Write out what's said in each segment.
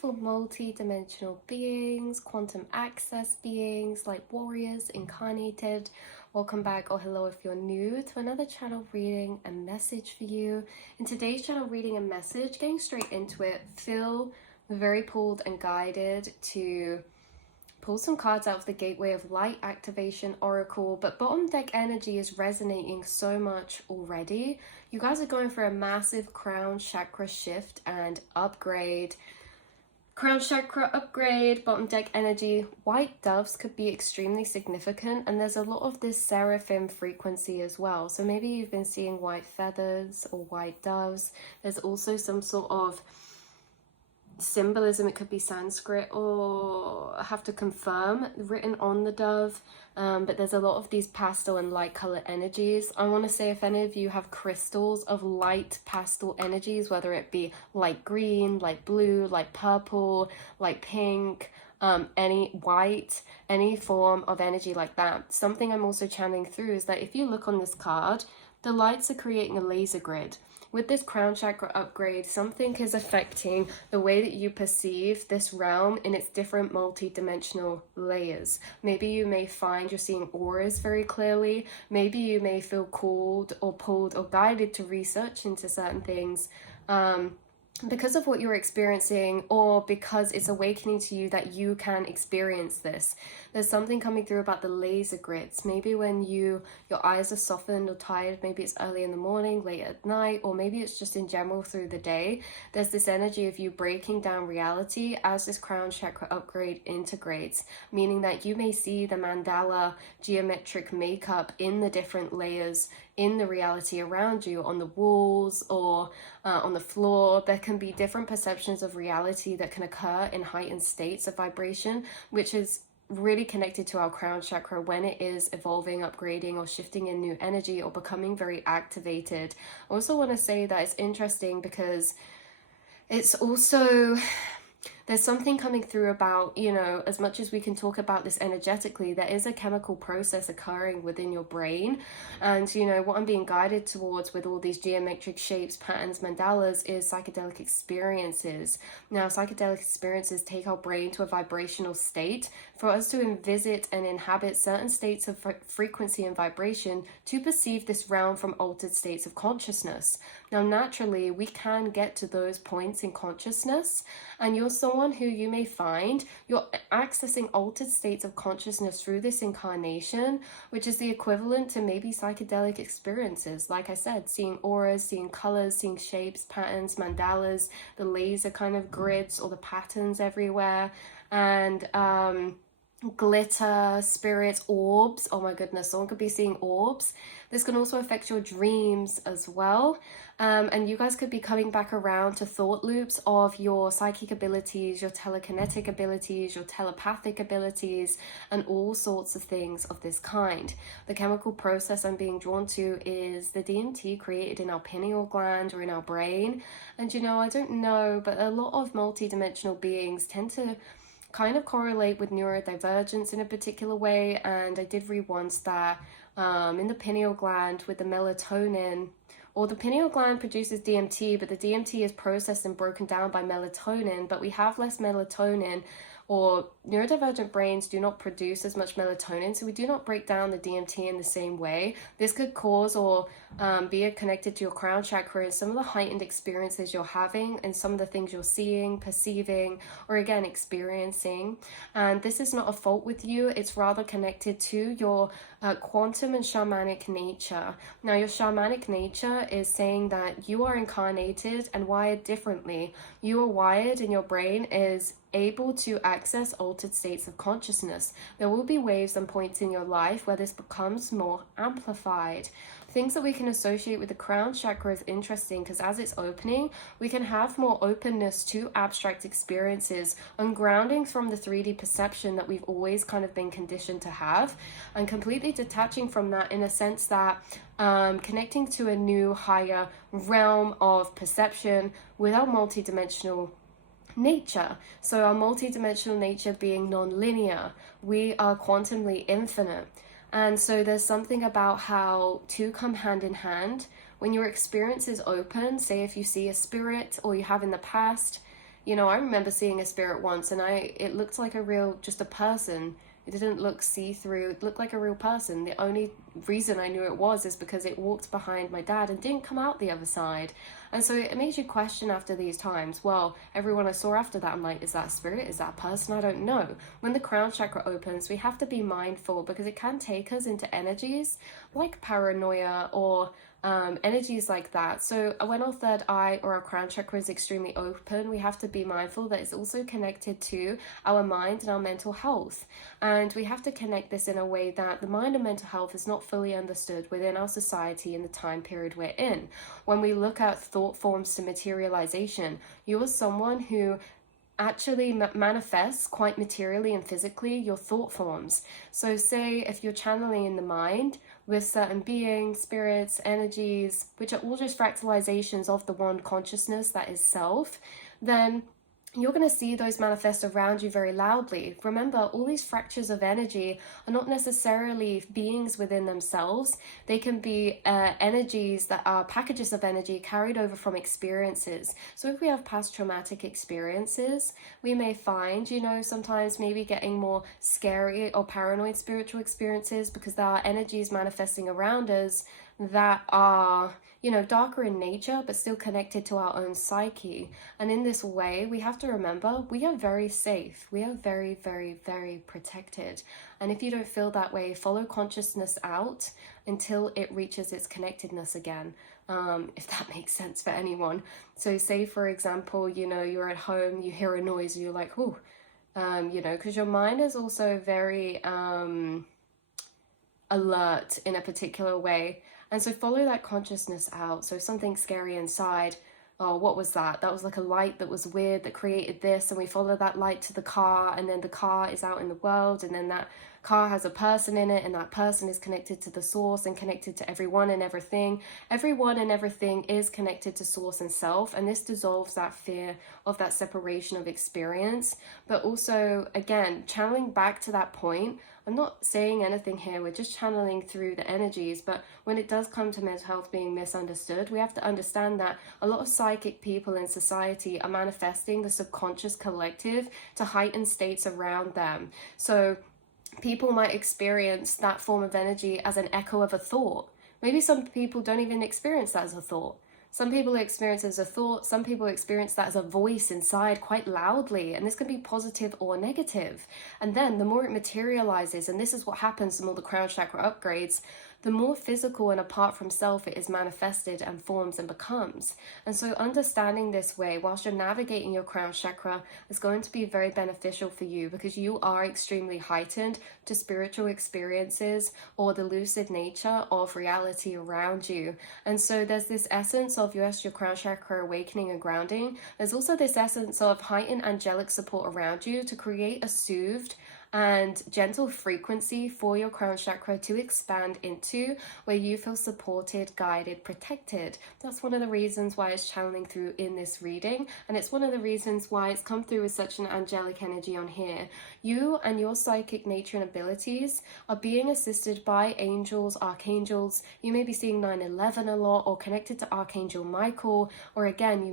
beautiful multi-dimensional beings, quantum access beings, light warriors, incarnated. Welcome back, or hello if you're new, to another channel reading and message for you. In today's channel reading and message, getting straight into it, feel very pulled and guided to pull some cards out of the Gateway of Light Activation Oracle, but bottom deck energy is resonating so much already. You guys are going for a massive crown chakra shift and upgrade. Crown chakra upgrade, bottom deck energy, white doves could be extremely significant, and there's a lot of this seraphim frequency as well. So maybe you've been seeing white feathers or white doves. There's also some sort of symbolism, it could be Sanskrit, or I have to confirm, written on the dove, but there's a lot of these pastel and light color energies. I want to say if any of you have crystals of light pastel energies, whether it be light green, light blue, light purple, light pink, any white, any form of energy like that. Something I'm also channeling through is that if you look on this card, the lights are creating a laser grid. With this crown chakra upgrade, something is affecting the way that you perceive this realm in its different multi-dimensional layers. Maybe you may find you're seeing auras very clearly. Maybe you may feel called or pulled or guided to research into certain things because of what you're experiencing, or because it's awakening to you that you can experience this. There's something coming through about the laser grids. Maybe when your eyes are softened or tired, maybe it's early in the morning, late at night, or maybe it's just in general through the day. There's this energy of you breaking down reality as this crown chakra upgrade integrates, meaning that you may see the mandala geometric makeup in the different layers in the reality around you, on the walls or on the floor. There can be different perceptions of reality that can occur in heightened states of vibration, which is really connected to our crown chakra when it is evolving, upgrading, or shifting in new energy, or becoming very activated. I also want to say that it's interesting because it's also, there's something coming through about, as much as we can talk about this energetically, there is a chemical process occurring within your brain. And, what I'm being guided towards with all these geometric shapes, patterns, mandalas is psychedelic experiences. Now, psychedelic experiences take our brain to a vibrational state for us to visit and inhabit certain states of frequency and vibration to perceive this realm from altered states of consciousness. Now, naturally, we can get to those points in consciousness, and you're someone who you may find you're accessing altered states of consciousness through this incarnation, which is the equivalent to maybe psychedelic experiences. Like I said, seeing auras, seeing colors, seeing shapes, patterns, mandalas, the laser kind of grids or the patterns everywhere, and glitter, spirits, orbs. Oh my goodness, someone could be seeing orbs. This can also affect your dreams as well. And you guys could be coming back around to thought loops of your psychic abilities, your telekinetic abilities, your telepathic abilities, and all sorts of things of this kind. The chemical process I'm being drawn to is the DMT created in our pineal gland or in our brain. And I don't know, but a lot of multi-dimensional beings tend to kind of correlate with neurodivergence in a particular way. And I did read once that in the pineal gland with the melatonin, or the pineal gland produces DMT, but the DMT is processed and broken down by melatonin, but we have less melatonin, or neurodivergent brains do not produce as much melatonin, so we do not break down the DMT in the same way. This could cause or be connected to your crown chakra and some of the heightened experiences you're having and some of the things you're seeing, perceiving, or again, experiencing. And this is not a fault with you, it's rather connected to your quantum and shamanic nature. Now, your shamanic nature is saying that you are incarnated and wired differently. You are wired, and your brain is able to access altered states of consciousness. There will be waves and points in your life where this becomes more amplified. Things that we can associate with the crown chakra is interesting because as it's opening, we can have more openness to abstract experiences and grounding from the 3D perception that we've always kind of been conditioned to have, and completely detaching from that in a sense that connecting to a new higher realm of perception with our multidimensional nature. So our multidimensional nature being non-linear, we are quantumly infinite. And so there's something about how two come hand in hand. When your experience is open, say if you see a spirit or you have in the past, You know, I remember seeing a spirit once, and it looked like a real, just a person. It didn't look see-through. It looked like a real person. The only reason I knew it was is because it walked behind my dad and didn't come out the other side. And so it makes you question after these times. Well, everyone I saw after that, I'm like, is that a spirit? Is that a person? I don't know. When the crown chakra opens, we have to be mindful because it can take us into energies like paranoia or energies like that. So when our third eye or our crown chakra is extremely open, we have to be mindful that it's also connected to our mind and our mental health. And we have to connect this in a way that the mind and mental health is not fully understood within our society in the time period we're in. When we look at thought forms to materialization, you are someone who actually manifests quite materially and physically your thought forms. So say if you're channeling in the mind with certain beings, spirits, energies, which are all just fractalizations of the one consciousness that is self, then you're going to see those manifest around you very loudly. Remember, all these fractures of energy are not necessarily beings within themselves. They can be energies that are packages of energy carried over from experiences. So if we have past traumatic experiences, we may find, you know, sometimes maybe getting more scary or paranoid spiritual experiences because there are energies manifesting around us that are, you know, darker in nature, but still connected to our own psyche. And in this way, we have to remember we are very safe. We are very, very, very protected. And if you don't feel that way, follow consciousness out until it reaches its connectedness again, if that makes sense for anyone. So say, for example, you know, you're at home, you hear a noise, and you're like, oh, you know, because your mind is also very alert in a particular way. And so follow that consciousness out. So something scary inside, oh, what was that? That was like a light that was weird that created this. And we follow that light to the car, and then the car is out in the world, and then that car has a person in it, and that person is connected to the source and connected to everyone and everything. Everyone and everything is connected to source and self, and this dissolves that fear of that separation of experience. But also, again, channeling back to that point, I'm not saying anything here, we're just channeling through the energies, but when it does come to mental health being misunderstood, we have to understand that a lot of psychic people in society are manifesting the subconscious collective to heighten states around them. So people might experience that form of energy as an echo of a thought. Maybe some people don't even experience that as a thought. Some people experience it as a thought, some people experience that as a voice inside quite loudly, and this can be positive or negative. And then the more it materializes, and this is what happens the more the crown chakra upgrades, the more physical and apart from self it is manifested and forms and becomes. And so understanding this way whilst you're navigating your crown chakra is going to be very beneficial for you, because you are extremely heightened to spiritual experiences or the lucid nature of reality around you. And so there's this essence of, yes, your crown chakra awakening and grounding. There's also this essence of heightened angelic support around you to create a soothed and gentle frequency for your crown chakra to expand into, where you feel supported, guided, protected. That's one of the reasons why it's channeling through in this reading, and it's one of the reasons why it's come through with such an angelic energy on here. You and your psychic nature and abilities are being assisted by angels, archangels. You may be seeing 911 a lot, or connected to Archangel Michael, or again,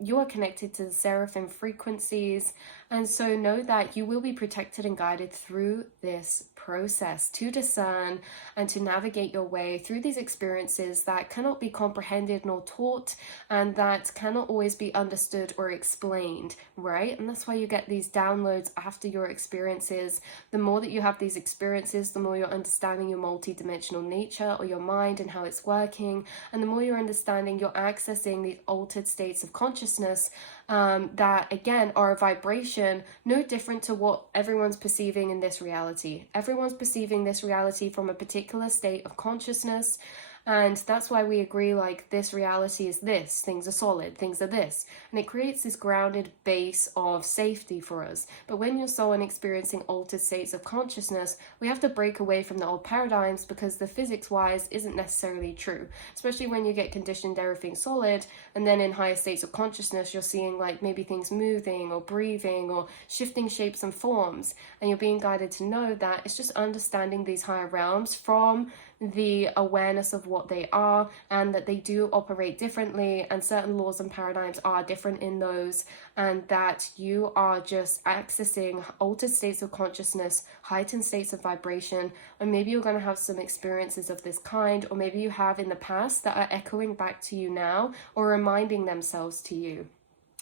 you are connected to the seraphim frequencies. And so know that you will be protected and guided through this process to discern and to navigate your way through these experiences that cannot be comprehended nor taught, and that cannot always be understood or explained, right? And that's why you get these downloads after your experiences. The more that you have these experiences, the more you're understanding your multidimensional nature or your mind and how it's working, and the more you're understanding, you're accessing these altered states of consciousness that again are a vibration no different to what everyone's perceiving in this reality. Everyone's perceiving this reality from a particular state of consciousness, and that's why we agree, like, this reality is this, things are solid, things are this, and it creates this grounded base of safety for us. But when you're someone experiencing altered states of consciousness, we have to break away from the old paradigms, because the physics wise isn't necessarily true, especially when you get conditioned everything solid, and then in higher states of consciousness you're seeing like maybe things moving or breathing or shifting shapes and forms, and you're being guided to know that it's just understanding these higher realms from the awareness of what they are, and that they do operate differently, and certain laws and paradigms are different in those, and that you are just accessing altered states of consciousness, heightened states of vibration, and maybe you're going to have some experiences of this kind, or maybe you have in the past that are echoing back to you now or reminding themselves to you.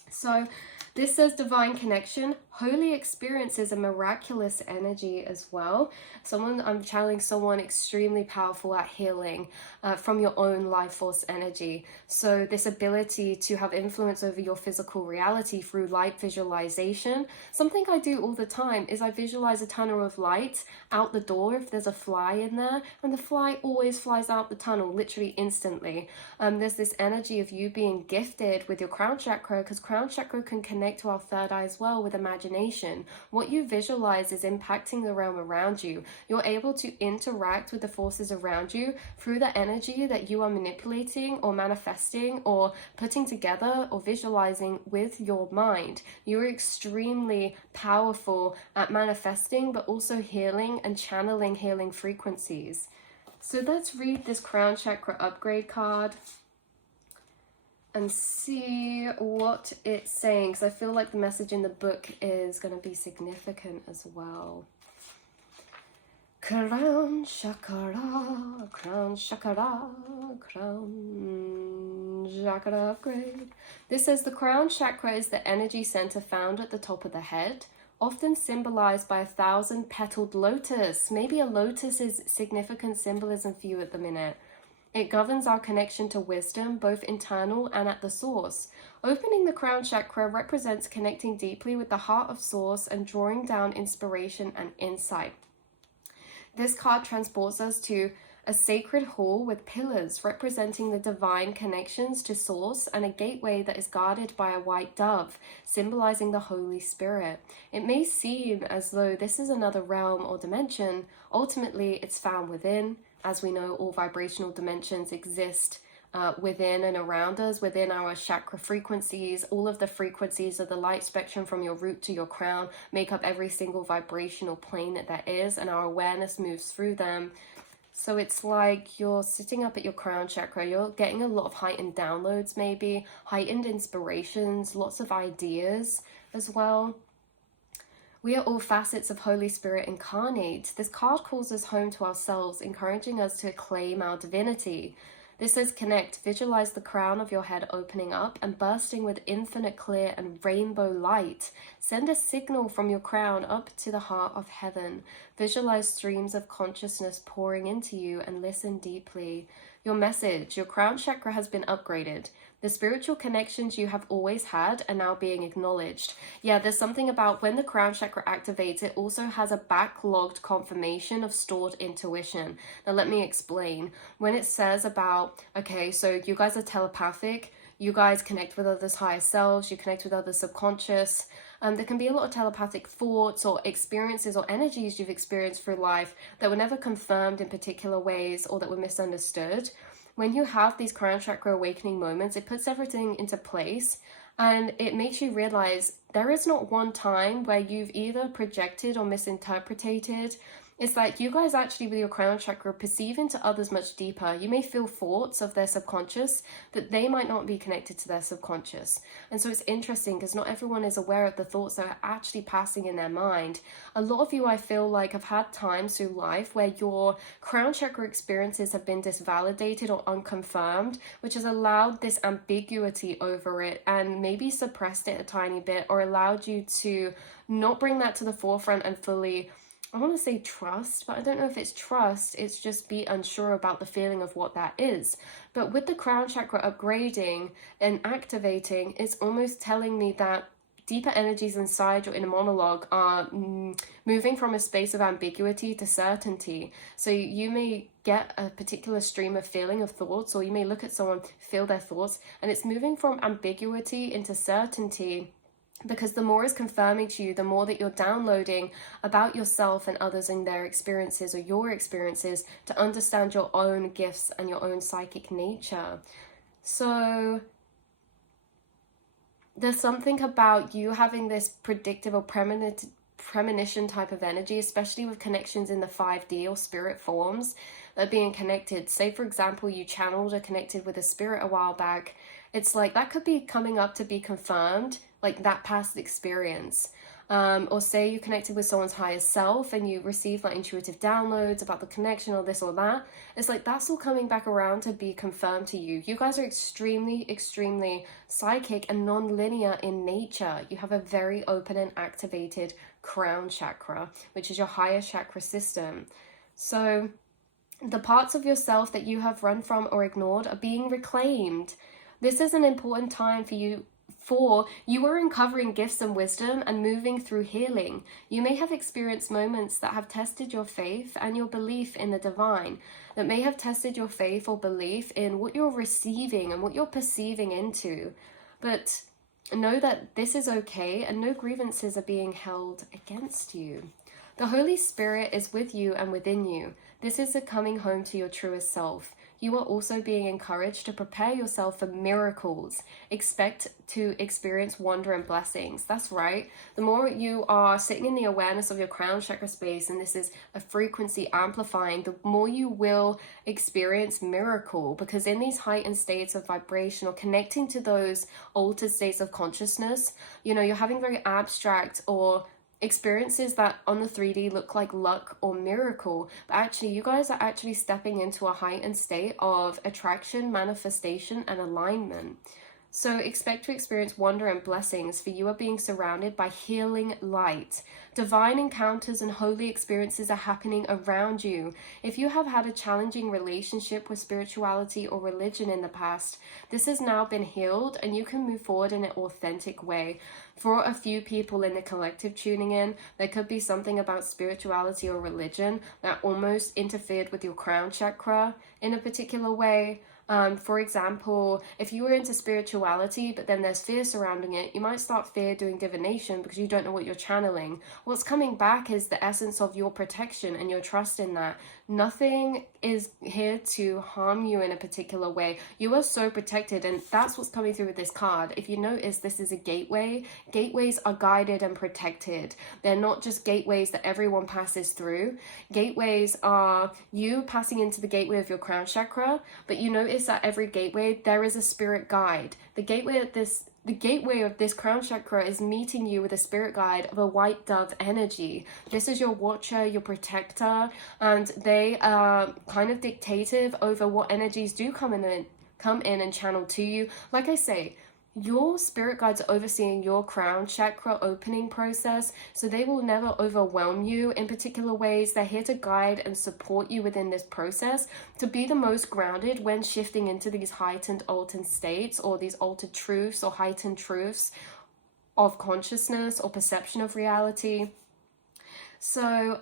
So this says divine connection, holy experiences, and miraculous energy as well. I'm channeling someone extremely powerful at healing from your own life force energy. So this ability to have influence over your physical reality through light visualization. Something I do all the time is I visualize a tunnel of light out the door if there's a fly in there, and the fly always flies out the tunnel literally instantly. There's this energy of you being gifted with your crown chakra, because crown chakra can connect to our third eye as well with imagination. What you visualize is impacting the realm around you. You're able to interact with the forces around you through the energy that you are manipulating or manifesting or putting together or visualizing with your mind. You're extremely powerful at manifesting, but also healing and channeling healing frequencies. So let's read this crown chakra upgrade card and see what it's saying, because I feel like the message in the book is going to be significant as well. Crown chakra, crown chakra, crown chakra upgrade. This says the crown chakra is the energy center found at the top of the head, often symbolized by 1,000-petaled lotus. Maybe a lotus is significant symbolism for you at the minute. It governs our connection to wisdom, both internal and at the source. Opening the crown chakra represents connecting deeply with the heart of source and drawing down inspiration and insight. This card transports us to a sacred hall with pillars representing the divine connections to source, and a gateway that is guarded by a white dove, symbolizing the Holy Spirit. It may seem as though this is another realm or dimension. Ultimately, it's found within. As we know, all vibrational dimensions exist within and around us, within our chakra frequencies. All of the frequencies of the light spectrum from your root to your crown make up every single vibrational plane that there is, and our awareness moves through them. So it's like you're sitting up at your crown chakra, you're getting a lot of heightened downloads, maybe heightened inspirations, lots of ideas as well. We are all facets of Holy Spirit incarnate. This card calls us home to ourselves, encouraging us to claim our divinity. This says connect, visualize the crown of your head opening up and bursting with infinite clear and rainbow light. Send a signal from your crown up to the heart of heaven. Visualize streams of consciousness pouring into you and listen deeply. Your message, your crown chakra has been upgraded. The spiritual connections you have always had are now being acknowledged. Yeah, there's something about when the crown chakra activates, it also has a backlogged confirmation of stored intuition. Now, let me explain. When it says about, okay, so you guys are telepathic, you guys connect with others' higher selves, you connect with others' subconscious. There can be a lot of telepathic thoughts or experiences or energies you've experienced through life that were never confirmed in particular ways or that were misunderstood. When you have these crown chakra awakening moments, it puts everything into place, and it makes you realize there is not one time where you've either projected or misinterpreted. It's like you guys actually, with your crown chakra, perceive into others much deeper. You may feel thoughts of their subconscious that they might not be connected to their subconscious. And so it's interesting because not everyone is aware of the thoughts that are actually passing in their mind. A lot of you, I feel like, have had times through life where your crown chakra experiences have been disvalidated or unconfirmed, which has allowed this ambiguity over it and maybe suppressed it a tiny bit, or allowed you to not bring that to the forefront and fully, I want to say trust, but I don't know if it's trust. It's just be unsure about the feeling of what that is. But with the crown chakra upgrading and activating, it's almost telling me that deeper energies inside your inner monologue are moving from a space of ambiguity to certainty. So you may get a particular stream of feeling of thoughts, or you may look at someone, feel their thoughts, and it's moving from ambiguity into certainty. Because the more is confirming to you, the more that you're downloading about yourself and others and their experiences or your experiences to understand your own gifts and your own psychic nature. So there's something about you having this predictive or premonition type of energy, especially with connections in the 5D or spirit forms that are being connected. Say, for example, you channeled or connected with a spirit a while back. It's like that could be coming up to be confirmed, like that past experience. Or say you connected with someone's higher self and you received like intuitive downloads about the connection or this or that. It's like that's all coming back around to be confirmed to you. You guys are extremely, extremely psychic and non-linear in nature. You have a very open and activated crown chakra, which is your higher chakra system. So the parts of yourself that you have run from or ignored are being reclaimed. This is an important time for you are uncovering gifts and wisdom and moving through healing. You may have experienced moments that have tested your faith and your belief in the divine, that may have tested your faith or belief in what you're receiving and what you're perceiving into. But know that this is okay and no grievances are being held against you. The Holy Spirit is with you and within you. This is a coming home to your truest self. You are also being encouraged to prepare yourself for miracles. Expect to experience wonder and blessings. That's right. The more you are sitting in the awareness of your crown chakra space, and this is a frequency amplifying, the more you will experience miracle, because in these heightened states of vibration or connecting to those altered states of consciousness, you're having very abstract or experiences that on the 3D look like luck or miracle, but actually you guys are actually stepping into a heightened state of attraction, manifestation, and alignment. So expect to experience wonder and blessings, for you are being surrounded by healing light. Divine encounters and holy experiences are happening around you. If you have had a challenging relationship with spirituality or religion in the past, this has now been healed and you can move forward in an authentic way. For a few people in the collective tuning in, there could be something about spirituality or religion that almost interfered with your crown chakra in a particular way. For example, if you were into spirituality, but then there's fear surrounding it, you might start fear doing divination because you don't know what you're channeling. What's coming back is the essence of your protection and your trust in that. Nothing is here to harm you in a particular way. You are so protected, and that's what's coming through with this card. If you notice, this is a gateway. Gateways are guided and protected. They're not just gateways that everyone passes through. Gateways are you passing into the gateway of your crown chakra, but you notice that every gateway, there is a spirit guide. The gateway of this crown chakra is meeting you with a spirit guide of a white dove energy. This is your watcher, your protector, and they are kind of dictative over what energies do come in and channel to you. Like I say, your spirit guides are overseeing your crown chakra opening process, so they will never overwhelm you in particular ways. They're here to guide and support you within this process to be the most grounded when shifting into these heightened altered states, or these altered truths or heightened truths of consciousness or perception of reality. So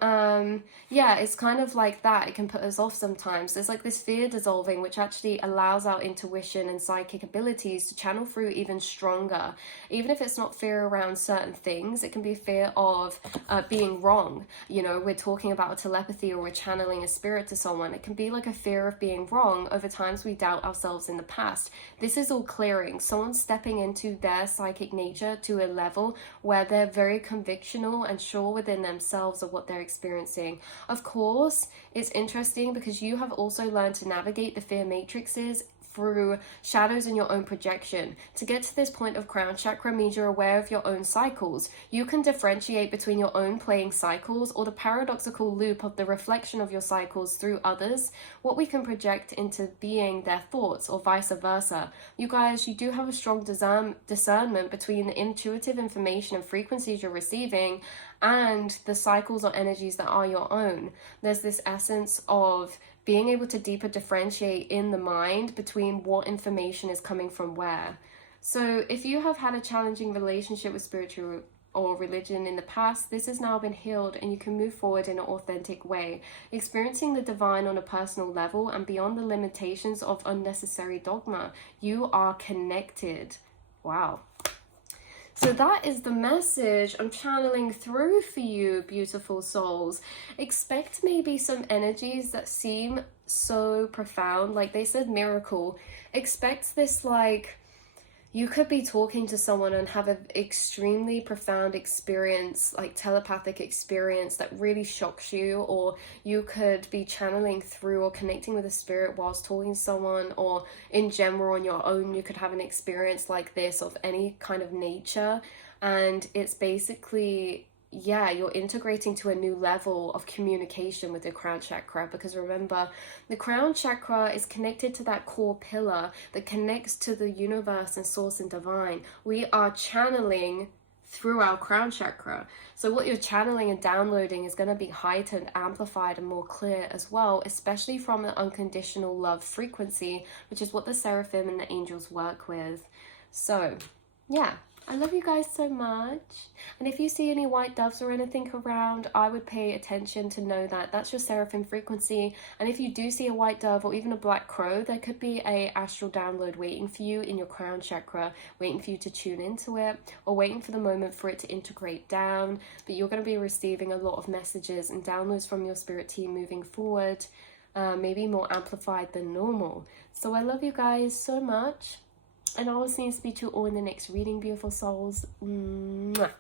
yeah, it's kind of like that. It can put us off sometimes. There's like this fear dissolving, which actually allows our intuition and psychic abilities to channel through even stronger. Even if it's not fear around certain things, it can be fear of being wrong. We're talking about a telepathy or we're channeling a spirit to someone. It can be like a fear of being wrong over times we doubt ourselves in the past. This is all clearing. Someone stepping into their psychic nature to a level where they're very convictional and sure within themselves of what they're experiencing. Of course, it's interesting because you have also learned to navigate the fear matrices through shadows in your own projection. To get to this point of crown chakra means you're aware of your own cycles. You can differentiate between your own playing cycles or the paradoxical loop of the reflection of your cycles through others, what we can project into being their thoughts, or vice versa. You guys, you do have a strong discernment between the intuitive information and frequencies you're receiving and the cycles or energies that are your own. There's this essence of being able to deeper differentiate in the mind between what information is coming from where. So if you have had a challenging relationship with spiritual or religion in the past, this has now been healed and you can move forward in an authentic way, experiencing the divine on a personal level and beyond the limitations of unnecessary dogma. You are connected. Wow. So that is the message I'm channeling through for you, beautiful souls. Expect maybe some energies that seem so profound, like they said miracle. Expect this like, you could be talking to someone and have an extremely profound experience, like telepathic experience that really shocks you, or you could be channeling through or connecting with a spirit whilst talking to someone, or in general on your own you could have an experience like this of any kind of nature. And it's basically, yeah, you're integrating to a new level of communication with your crown chakra, because remember, the crown chakra is connected to that core pillar that connects to the universe and source and divine. We are channeling through our crown chakra. So what you're channeling and downloading is going to be heightened, amplified, and more clear as well, especially from the unconditional love frequency, which is what the seraphim and the angels work with. So yeah, I love you guys so much. And if you see any white doves or anything around, I would pay attention to know that that's your seraphim frequency. And if you do see a white dove or even a black crow, there could be a astral download waiting for you in your crown chakra, waiting for you to tune into it, or waiting for the moment for it to integrate down. But you're going to be receiving a lot of messages and downloads from your spirit team moving forward, maybe more amplified than normal. So I love you guys so much. And I will see and speak to you all in the next reading, beautiful souls. Mwah.